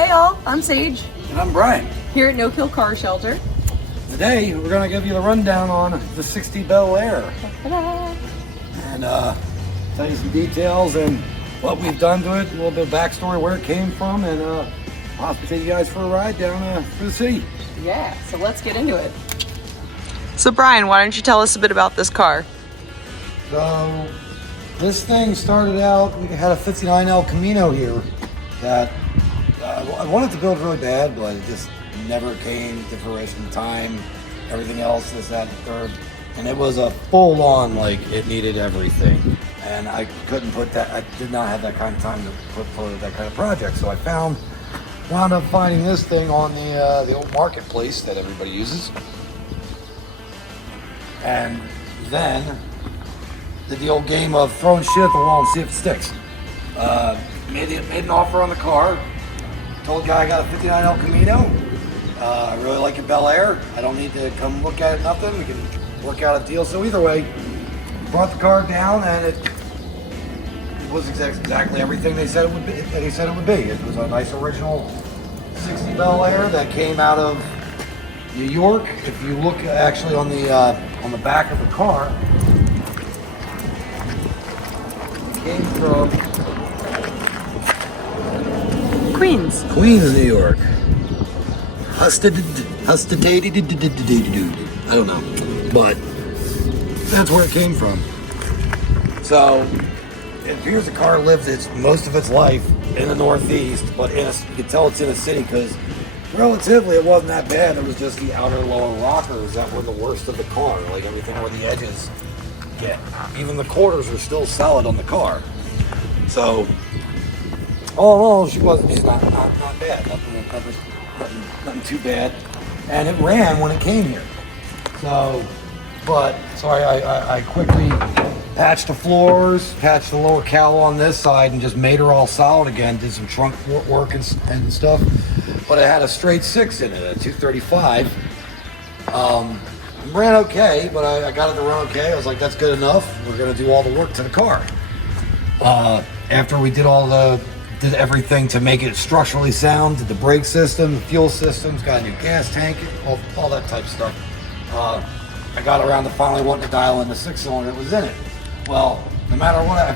Hey all, I'm Sage, And I'm Brian. here at No Kill Car Shelter. Today we're going to give you the rundown on the '60 Bel Air Ta-da! and tell you some details and what we've done to it, a little bit of backstory, where it came from, and I'll have to take you guys for a ride down through the city. Yeah, so let's get into it. So Brian, why don't you tell us a bit about this car? So this thing started out, we had a 59 El Camino here that I wanted to build really bad, but it just never came to fruition. Time, everything else, this, that, and the third. And it was a full-on, like, it needed everything. And I couldn't put that, I did not have that kind of time to put for that kind of project. So I wound up finding this thing on the old marketplace that everybody uses. And then did the old game of throwing shit at the wall and see if it sticks. Made an offer on the car. Told the guy I got a 59 El Camino. I really like a Bel Air. I don't need to come look at it, nothing. We can work out a deal. So either way, brought the car down, and it was exactly everything they said it would be. It was a nice original '60 Bel Air that came out of New York. If you look actually on the back of the car, it came from Queens. Queens, New York. I don't know, but that's where it came from. So it appears the car lived most of its life in the Northeast, but you can tell it's in a city because relatively it wasn't that bad. It was just the outer lower rockers that were the worst of the car, like everything where the edges get. Even the quarters are still solid on the car. So all in all, she's not bad. Nothing too bad. And it ran when it came here. So I quickly patched the floors, patched the lower cowl on this side, and just made her all solid again. Did some trunk work and stuff. But it had a straight 6 in it, a 235. Ran okay, but I got it to run okay. I was like, that's good enough. We're gonna do all the work to the car. After we did everything to make it structurally sound, did the brake system, the fuel systems, got a new gas tank, all that type of stuff. I got around to finally wanting to dial in the 6-cylinder that was in it. Well, no matter what, I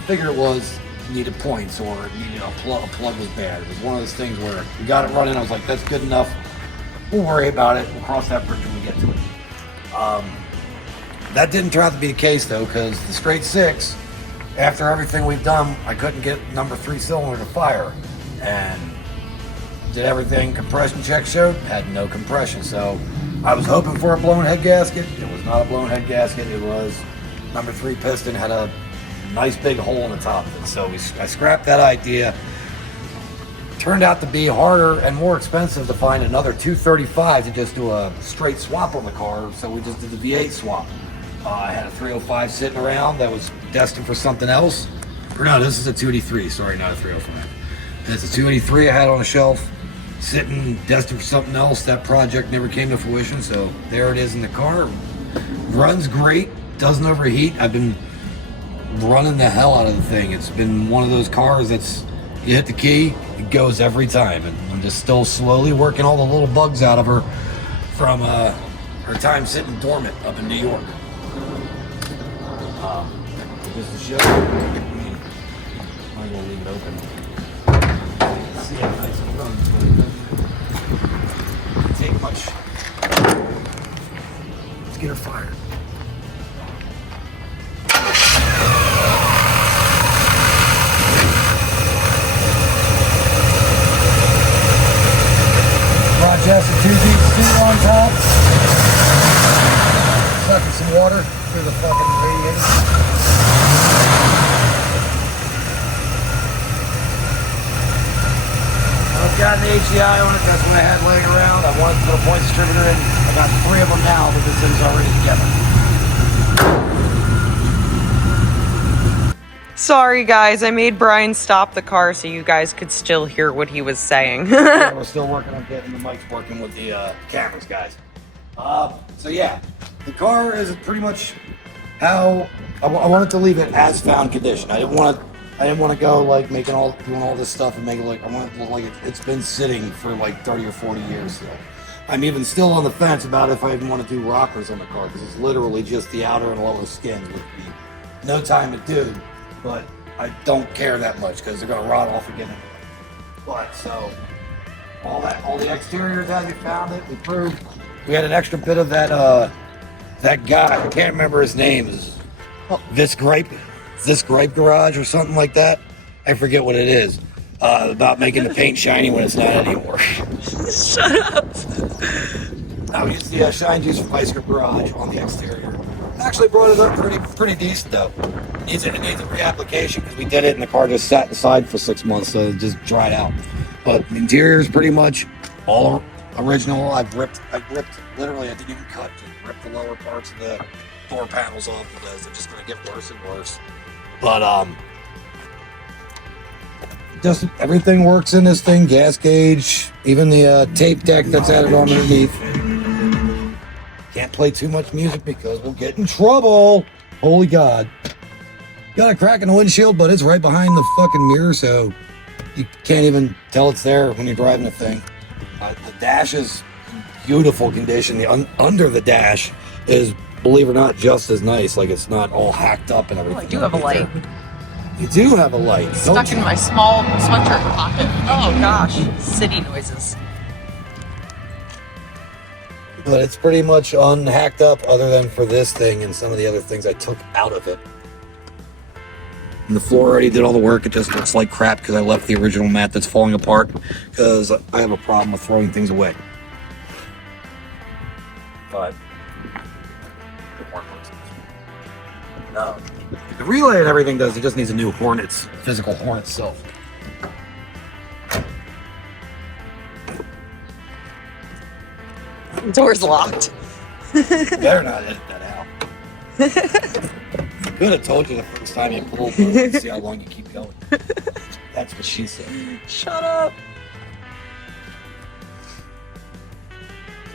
figured it was needed points or it needed a plug was bad. It was one of those things where we got it running. I was like, that's good enough. We'll worry about it. We'll cross that bridge when we get to it. That didn't turn out to be the case though, because the straight 6, after everything we've done, I couldn't get number 3 cylinder to fire, and did everything. Compression check showed had no compression. So I was hoping for a blown head gasket. It was not a blown head gasket. It was number 3 piston had a nice big hole in the top of it. So I scrapped that idea. Turned out to be harder and more expensive to find another 235 to just do a straight swap on the car. So we just did the V8 swap. I had a 305 sitting around that was destined for something else. Or no, this is a 283. Sorry, not a 305. It's a 283 I had on a shelf, sitting destined for something else. That project never came to fruition, so there it is in the car. Runs great, doesn't overheat. I've been running the hell out of the thing. It's been one of those cars that's, you hit the key, it goes every time. And I'm just still slowly working all the little bugs out of her from her time sitting dormant up in New York. Just to show you, I'm going to leave it open. See how nice it runs, but it doesn't take much. Let's get her fired. Rochester 2D2 on top. Sucking some water through the fucking radiator. I've got an HEI on it, that's what I had laying around. I wanted to put a point distributor in. I got 3 of them now, but this thing's already together. Sorry guys, I made Brian stop the car so you guys could still hear what he was saying. Yeah, we're still working on getting the mics working with the cameras, guys. So yeah, the car is pretty much how I wanted to leave it as found condition. I I didn't want to go like doing all this stuff and make it like I want it to look like it's been sitting for like 30 or 40 years. So I'm even still on the fence about if I even want to do rockers on the car because it's literally just the outer and lower skins with no time to do. But I don't care that much because they're gonna rot off again. But so all the exteriors as we found it, we proved we had an extra bit of that guy, I can't remember his name, is this grape garage or something like that. I forget what it is. About making the paint shiny when it's not anymore. Shut up. Now we used the shine juice from Ice Cream Garage on the exterior. Actually brought it up pretty decent though. It needs a reapplication because we did it and the car just sat inside for 6 months, so it just dried out. But the interior is pretty much all original. I've ripped literally, I didn't even cut, just ripped the lower parts of the door panels off because they're just going to get worse and worse. But just everything works in this thing, gas gauge, even the tape deck that's added on underneath. Can't play too much music because we'll get in trouble. Holy God. Got a crack in the windshield, but it's right behind the fucking mirror, so you can't even tell it's there when you're driving the thing. The dash is in beautiful condition. The under the dash is, believe it or not, just as nice. Like it's not all hacked up and everything. I do have a light. You do have a light. Stuck in my small sweatshirt pocket. Oh gosh, city noises. But it's pretty much unhacked up other than for this thing and some of the other things I took out of it. And the floor already did all the work. It just looks like crap because I left the original mat that's falling apart because I have a problem with throwing things away. But no. The relay and everything does, it just needs a new physical horn itself. Door's locked. Better not edit that out. I could have told you the first time you pulled over to see how long you keep going. That's what she said. Shut up.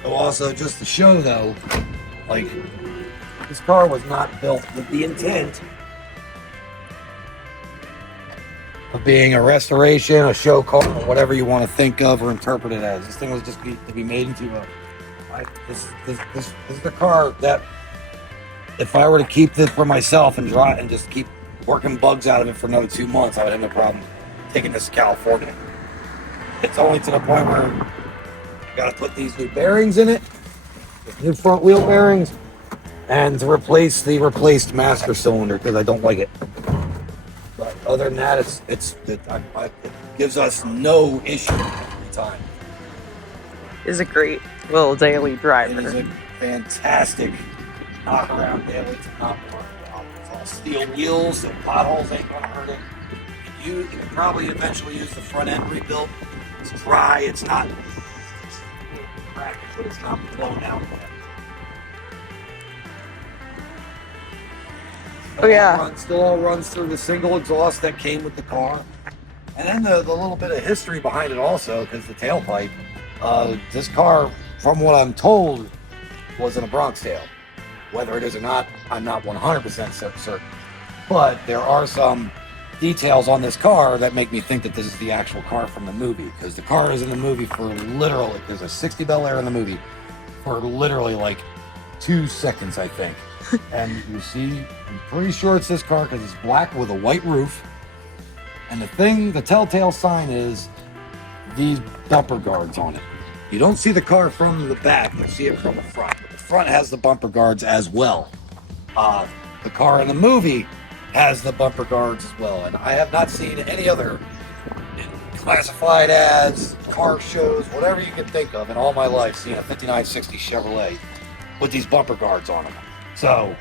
So also, just to show though, like, this car was not built with the intent of being a restoration, a show car, or whatever you want to think of or interpret it as. This thing was just to be made into this is the car that if I were to keep this for myself and drive and just keep working bugs out of it for another 2 months, I would have no problem taking this to California. It's only to the point where I got to put these new bearings in it, new front wheel bearings, and to replace the replaced master cylinder because I don't like it. But other than that, it gives us no issue every time. Is a great little daily driver. It is a fantastic knock-around daily. It's not worth it. It's all steel wheels, so potholes ain't gonna hurt it. You can probably eventually use the front end rebuilt. It's dry. It's not cracked, but it's not blown out yet. Oh yeah. Still all runs through the single exhaust that came with the car. And then the little bit of history behind it also, because the tailpipe, this car, from what I'm told, was in a Bronx tail. Whether it is or not, I'm not 100% certain. But there are some details on this car that make me think that this is the actual car from the movie, because the car is in the movie for literally, there's a 60 Bel Air in the movie for literally like 2 seconds, I think. And you see, I'm pretty sure it's this car because it's black with a white roof. And the telltale sign is these bumper guards on it. You don't see the car from the back, you see it from the front. But the front has the bumper guards as well. The car in the movie has the bumper guards as well. And I have not seen any other classified ads, car shows, whatever you can think of in all my life, seeing a 5960 Chevrolet with these bumper guards on them. So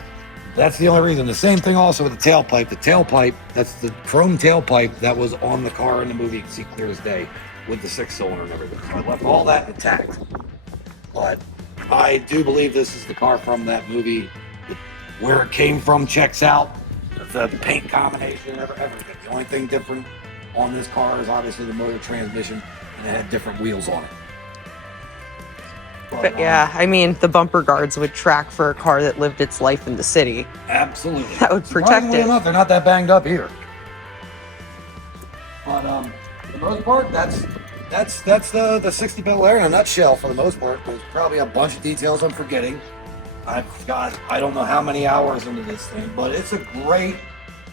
that's the only reason. The same thing also with the tailpipe. The tailpipe, that's the chrome tailpipe that was on the car in the movie. You can see clear as day with the 6-cylinder and everything. So I left all that intact. But I do believe this is the car from that movie. Where it came from checks out. The paint combination, everything. The only thing different on this car is obviously the motor transmission, and it had different wheels on it. But yeah, I mean, the bumper guards would track for a car that lived its life in the city. Absolutely. That would protect Surprisingly it. enough, they're not that banged up here. for the most part, that's the 60 Bel Air in a nutshell. For the most part, there's probably a bunch of details I'm forgetting. I've got I don't know how many hours into this thing, but it's a great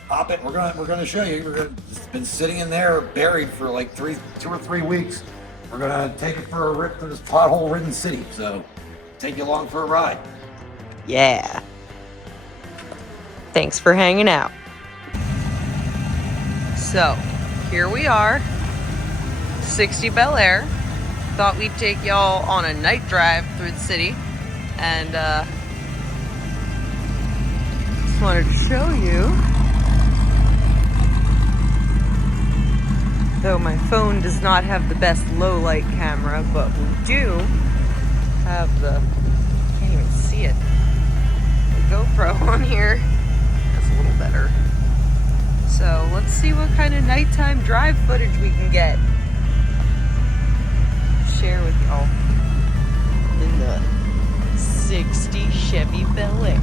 hop-in. We're gonna show you. It's been sitting in there buried for like 2 or 3 weeks. We're gonna take it for a rip through this pothole-ridden city. So take you along for a ride. Yeah. Thanks for hanging out. So, here we are, 60 Bel Air. Thought we'd take y'all on a night drive through the city, and just wanted to show you. Though my phone does not have the best low light camera, but we do have the, can't even see it, the GoPro on here. That's a little better. So let's see what kind of nighttime drive footage we can get. Share with y'all in the 60 Chevy Bel Air.